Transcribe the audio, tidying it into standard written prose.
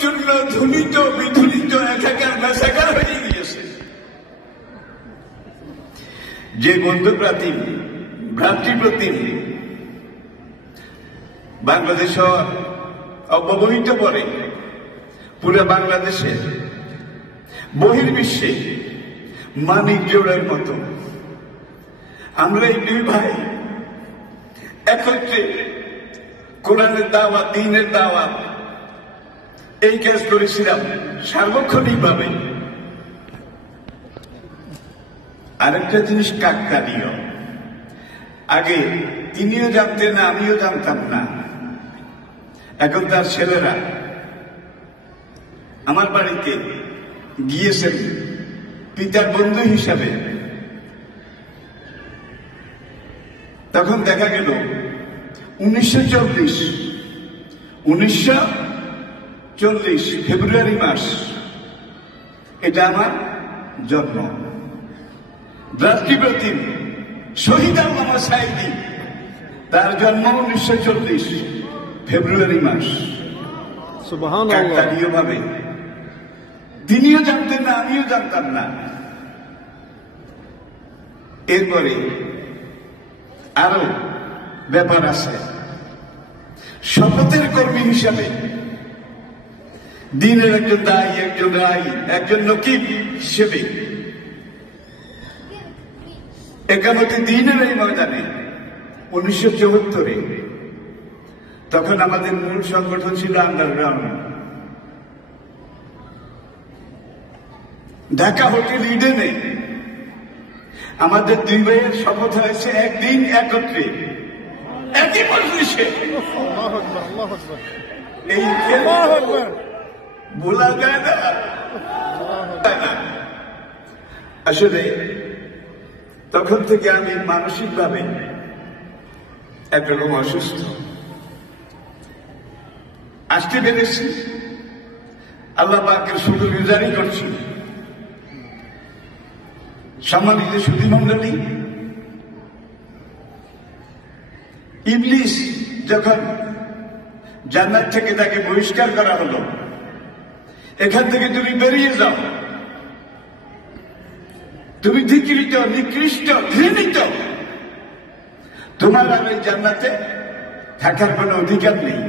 চূর্ণ ধুলিত বিধুলিত একাকার মেসাকার হয়ে গিয়েছে। যে ভ্রাতৃপ্রতিম বাংলাদেশ অব্যবহিত পরে পুরো বাংলাদেশে বহির্বিশ্বে মানিক জোড়ার মতো আমরা এই দুই ভাই একত্রে কোরআনের দাওয়াত, দ্বীনের দাওয়াত এই কাজ করেছিলাম সার্বক্ষণিকভাবে। আরেকটা জিনিস কাকতালীয়, আগে তিনিও জানতেন না, আমিও জানতাম না। এখন তার ছেলেরা আমার বাড়িতে গিয়েছেন পিতার বন্ধু হিসাবে। তখন দেখা গেল 1940 ফেব্রুয়ারি মাস, এটা আমার জন্ম। রাষ্ট্রপতি শহীদ আল্লামা সাঈদী, তার জন্ম 1940 ফেব্রুয়ারি মাস। সুবহানাল্লাহ। ভাবে তিনিও জানতেন না, আমিও জানতাম না। এরপরে আরো ব্যাপার আছে। শপথের কর্মী হিসাবে দ্বীনের একজন দায়ী, একজন রাই, একজন নকিব হিসেবে একামতে দ্বীনের এই ময়দানে 1974-এ, তখন আমাদের মূল সংগঠন ছিল আন্ডারগ্রাউন্ড। ঢাকা হোটেল ইডেনে আমাদের দুই ভাইয়ের শপথ হয়েছে একদিন একত্রে একই মজলিসে। এই ভোলা যায় না। আসলে তখন থেকে আমি মানসিকভাবে একরকম অসুস্থ। আসতে পেরেছি, আল্লাহ পাকের শুকরগুজারি করছি। সম্মানিত সুধী মণ্ডলী, ইবলিস যখন জান্নাত থেকে তাকে বহিষ্কার করা হলো, এখান থেকে তুমি বেরিয়ে যাও, তুমি ধিক্কৃত, নিকৃষ্ট, ঘৃণিত, তোমার আর এই জান্নাতে থাকার কোনো অধিকার নেই।